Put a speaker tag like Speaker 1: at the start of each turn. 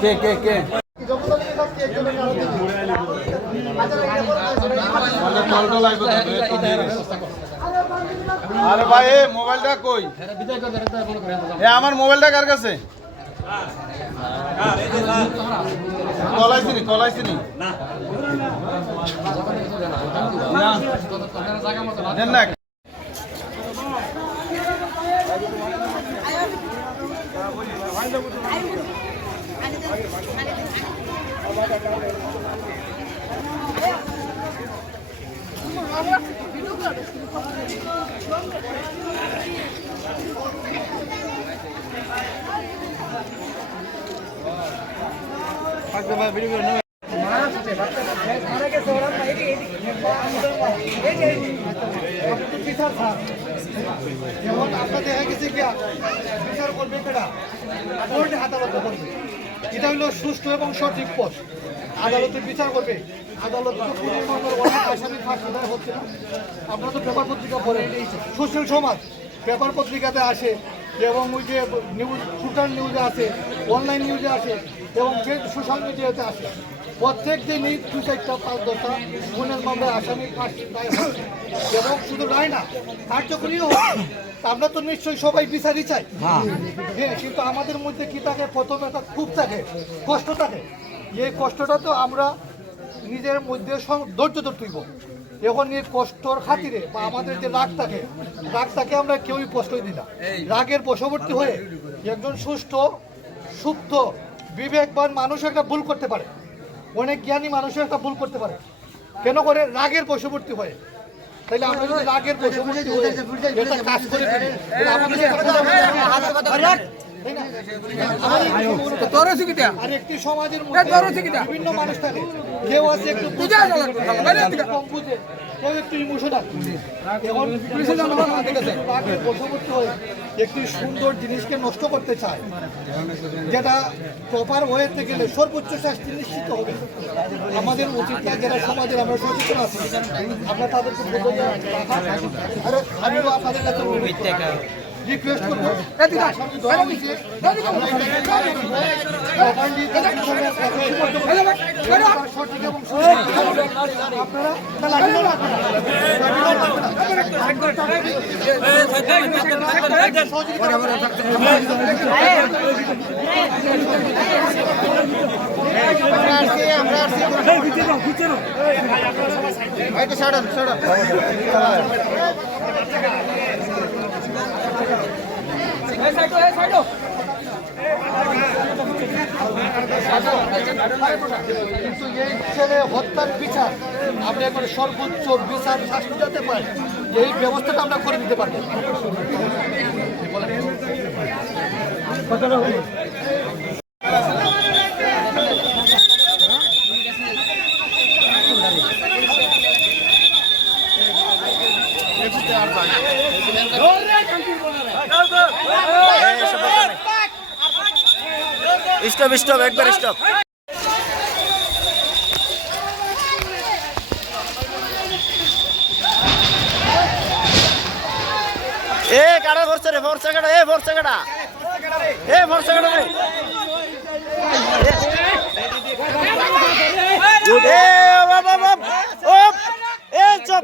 Speaker 1: কে কে কে?
Speaker 2: আরে ভাই মোবাইলটা কই? আমার মোবাইলটা কার কাছে? কলাইছিনি কলাইছিনি
Speaker 3: না।
Speaker 2: না। দেন
Speaker 4: যেমন আপনার দেখা গেছে কি বিচার করবে কেটা কোর্টে আদালতে করবে এটা হলো সুষ্ঠু এবং সঠিক পথ আদালতে বিচার করবে আদালত আসামি ফাঁসি হচ্ছে না আপনারা তো পেপার পত্রিকা পড়েন সোশ্যাল সমাজ। পেপার পত্রিকাতে আসে এবং ওই যে নিউজ ফুটার নিউজে আসে অনলাইন নিউজে আসে এবং যে সোশ্যাল মিডিয়াতে আসে। প্রত্যেক দিনই দু চারটা পাঁচ দশটা খুনের মামলায় আসামি এবং শুধু নয় না কার্যকরীও আমরা তো নিশ্চয়ই সবাই বিচারই চাই। হ্যাঁ। কিন্তু আমাদের মধ্যে কি থাকে? প্রথম একটা খুব থাকে কষ্ট থাকে। এই কষ্টটা তো আমরা নিজের মধ্যে ধৈর্য ধরে তুইব এখন এই কষ্টর খাতিরে বা আমাদের যে রাগ থাকে রাগ রাগটাকে আমরা কেউই কষ্টই দিই না রাগের বশবর্তী হয়ে একজন সুস্থ সুপ্ত বিবেকবান মানুষ একটা ভুল করতে পারে অনেক জ্ঞানী মানুষও একটা ভুল করতে পারে কেন করে রাগের বশবর্তী হয়ে তাহলে আমরা যদি রাগের বশবর্তী হয়ে এটা কাজ করে ফেলি, তাহলে আমাদের আর একটি সমাজের মধ্যে বিভিন্ন মানুষ থাকে। কেউ আছে একটু কম বুঝে, কেউ একটু ইমোশনাল। এখন রাগের বশবর্তী হয়ে একটি সুন্দর জিনিসকে নষ্ট করতে চায় যেটা প্রপার ওয়েতে গেলে সর্বোচ্চ শাস্তি নিশ্চিত হবে। আমাদের উচিত না যারা সমাজের আমরা সচেতন আছি আমরা তাদেরকে আমিও আপনাদের কাছে রিকোয়েস্ট করব আসামি ধরা হয়েছে, আমরা properly সঠিক এবং সুষ্ঠু আপনারা না, লাঠি না, লাঠি না। লাঠি না, লাঠি না। সহযোগিতা কিন্তু এই ছেলে হত্যার বিচার আমরা করে সর্বোচ্চ বিচার শাস্তি যাতে পাই এই ব্যবস্থাটা আমরা করে দিতে পারব।
Speaker 1: স্টপ স্টপ একবার স্টপ এ কাড়া ভরছে রে? ভরছে কাড়া এ ভরছে কাড়া এ ভরছে কাড়া রে? এ বাবা বাবা ও এ, চপ।